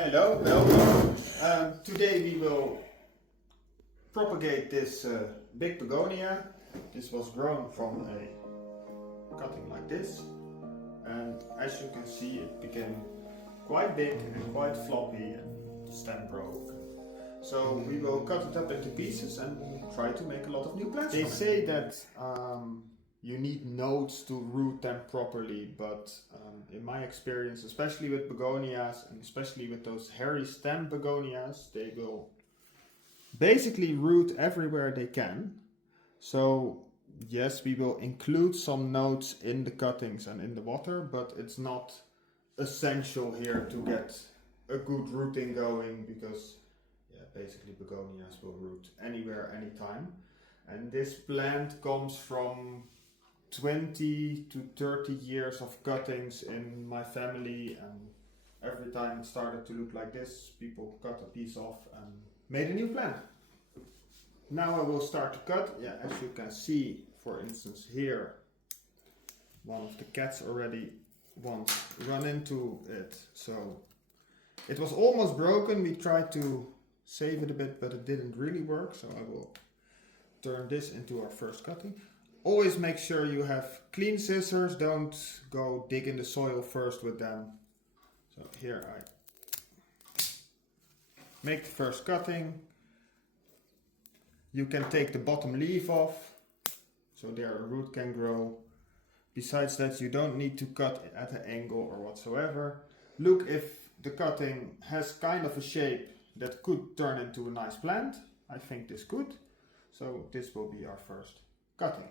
Hello, welcome. Today we will propagate this big begonia. This was grown from a cutting like this, and as you can see it became quite big and quite floppy and the stem broke. So we will cut it up into pieces and try to make a lot of new plants. They say that you need nodes to root them properly, but in my experience, especially with begonias and especially with those hairy stem begonias, they will basically root everywhere they can. So yes, we will include some nodes in the cuttings and in the water, but it's not essential here to get a good rooting going, because basically begonias will root anywhere, anytime. And this plant comes from 20 to 30 years of cuttings in my family, and every time it started to look like this, people cut a piece off and made a new plant. Now I will start to cut. As you can see, for instance here, one of the cats already once run into it, so it was almost broken. We tried to save it a bit, but it didn't really work, so I will turn this into our first cutting. Always make sure you have clean scissors, don't go dig in the soil first with them. So here I make the first cutting. You can take the bottom leaf off, so there a root can grow. Besides that, you don't need to cut at an angle or whatsoever. Look if the cutting has kind of a shape that could turn into a nice plant. I think this could. So this will be our first cutting.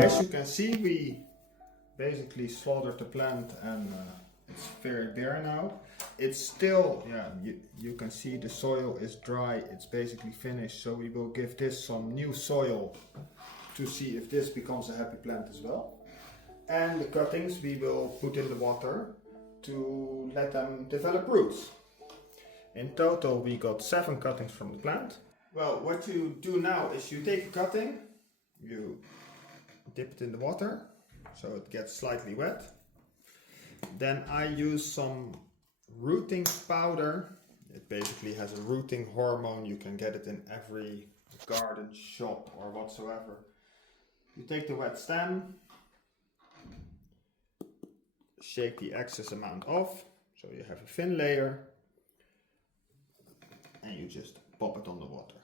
As you can see, we basically slaughtered the plant and it's very bare now. It's still, you can see the soil is dry, it's basically finished, so we will give this some new soil to see if this becomes a happy plant as well. And the cuttings we will put in the water to let them develop roots. In total we got 7 cuttings from the plant. Well, what you do now is you take a cutting, you dip it in the water so it gets slightly wet. Then I use some rooting powder. It basically has a rooting hormone. You can get it in every garden shop or whatsoever. You take the wet stem, shake the excess amount off so you have a thin layer, and you just pop it on the water.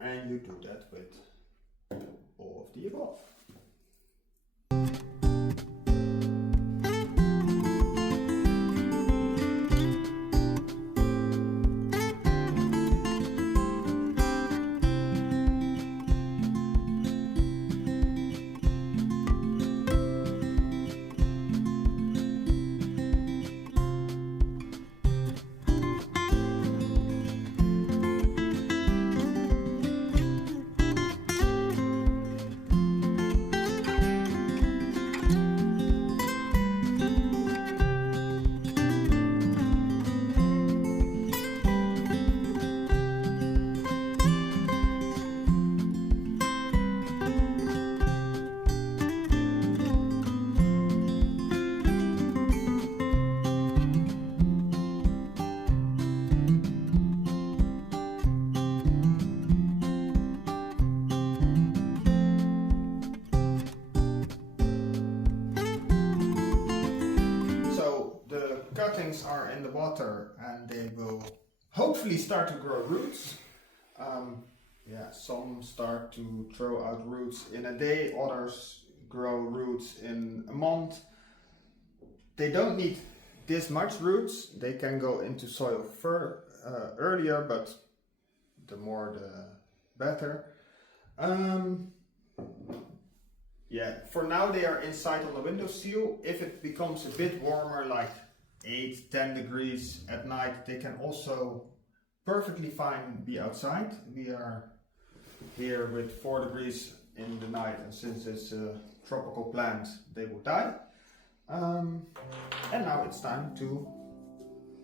And you do that with all of the above. cuttings are in the water and they will hopefully start to grow roots. yeah, some start to throw out roots in a day, others grow roots in a month. They don't need this much roots. They can go into soil earlier, but the more the better. Yeah, for now they are inside on the windowsill. If it becomes a bit warmer, like 8-10 degrees at night, they can also perfectly fine be outside. We are here with 4 degrees in the night, and since it's a tropical plant, they will die. And now it's time to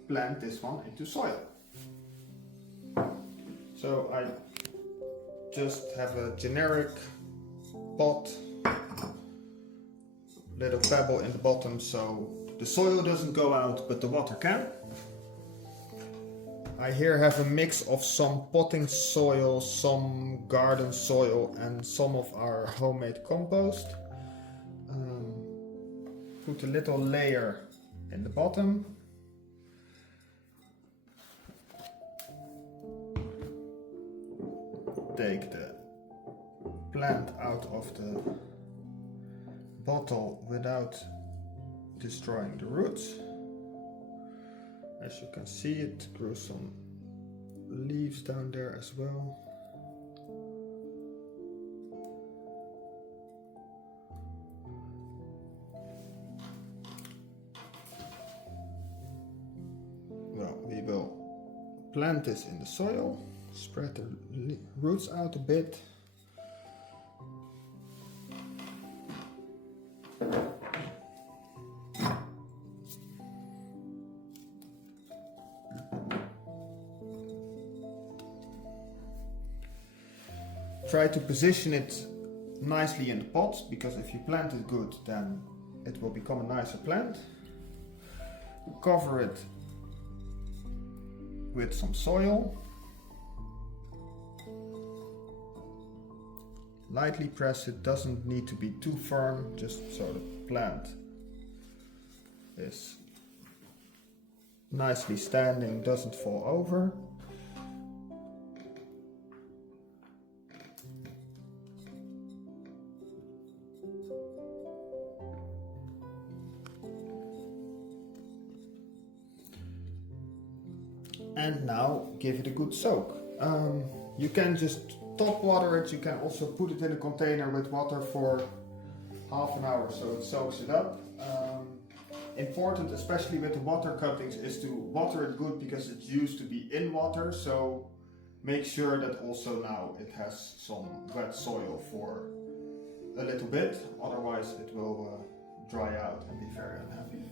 plant this one into soil. So I just have a generic pot, little pebble in the bottom so the soil doesn't go out but the water can. I here have a mix of some potting soil, some garden soil and some of our homemade compost. Put a little layer in the bottom. Take the plant out of the bottle without destroying the roots. As you can see, it grew some leaves down there as well. Well, we will plant this in the soil, spread the roots out a bit. Try to position it nicely in the pot, because if you plant it good, then it will become a nicer plant. Cover it with some soil. Lightly press it, doesn't need to be too firm, just so the plant is nicely standing, doesn't fall over. And now give it a good soak. You can just top water it, you can also put it in a container with water for half an hour so it soaks it up. Important, especially with the water cuttings, is to water it good because it used to be in water, so make sure that also now it has some wet soil for a little bit, otherwise it will dry out and be very unhappy.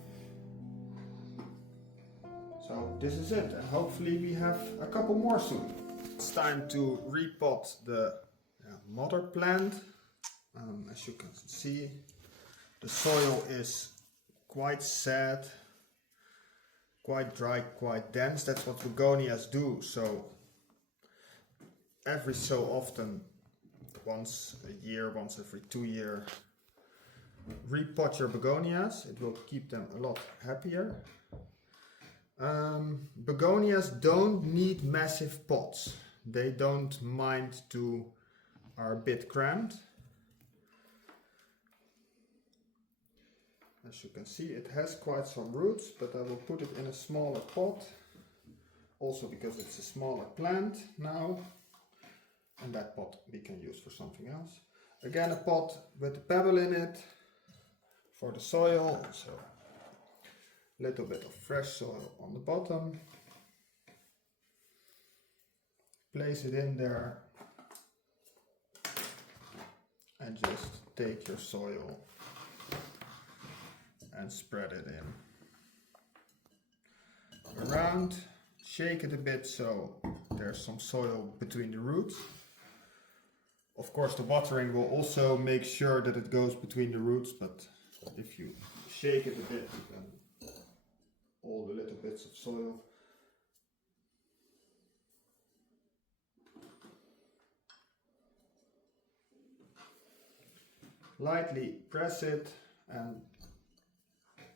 So this is it, and hopefully we have a couple more soon. It's time to repot the mother plant. As you can see, the soil is quite sad, quite dry, quite dense. That's what begonias do. So every so often, once a year, once every 2 years, repot your begonias. It will keep them a lot happier. Begonias don't need massive pots. They don't mind to are a bit cramped. As you can see, it has quite some roots, but I will put it in a smaller pot. Also because it's a smaller plant now. And that pot we can use for something else. Again, a pot with a pebble in it for the soil. So a little bit of fresh soil on the bottom. Place it in there. And just take your soil and spread it in around. Shake it a bit so there's some soil between the roots. Of course, the watering will also make sure that it goes between the roots, but if you shake it a bit, then all the little bits of soil lightly press it and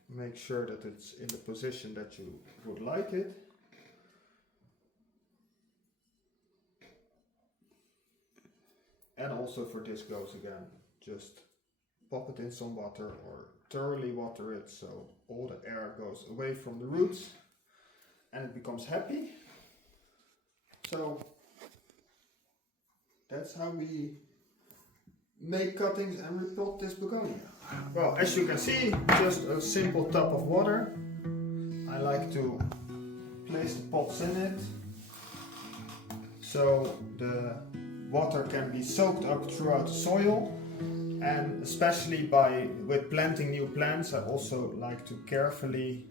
make sure that it's in the position that you would like it. And also for this goes again, just pop it in some water or thoroughly water it so all the air goes away from the roots and it becomes happy. So that's how we make cuttings and repot this begonia. Well, as you can see, just a simple tub of water. I like to place the pots in it so the water can be soaked up throughout the soil, and especially with planting new plants I also like to carefully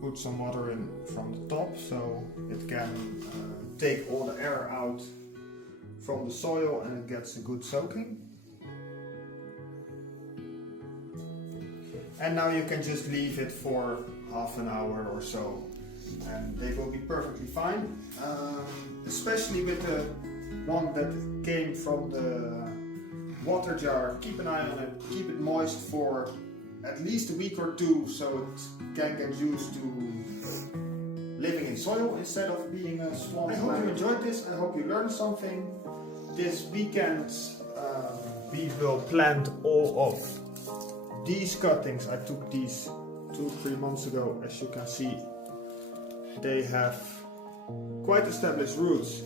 put some water in from the top so it can take all the air out from the soil and it gets a good soaking. And now you can just leave it for half an hour or so and they will be perfectly fine. Especially with the one that came from the water jar, keep an eye on it, keep it moist for at least a week or two so it can get used to living in soil instead of being a swamp. I hope you enjoyed this, I hope you learned something. This weekend we will plant all of these cuttings. I took these 2-3 months ago. As you can see, they have quite established roots.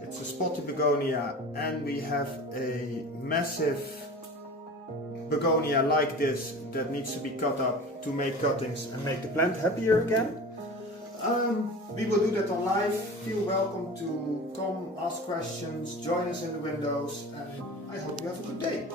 It's a spotty begonia and we have a massive begonia like this that needs to be cut up to make cuttings and make the plant happier again. We will do that on live. Feel welcome to come, ask questions, join us in the windows, and I hope you have a good day.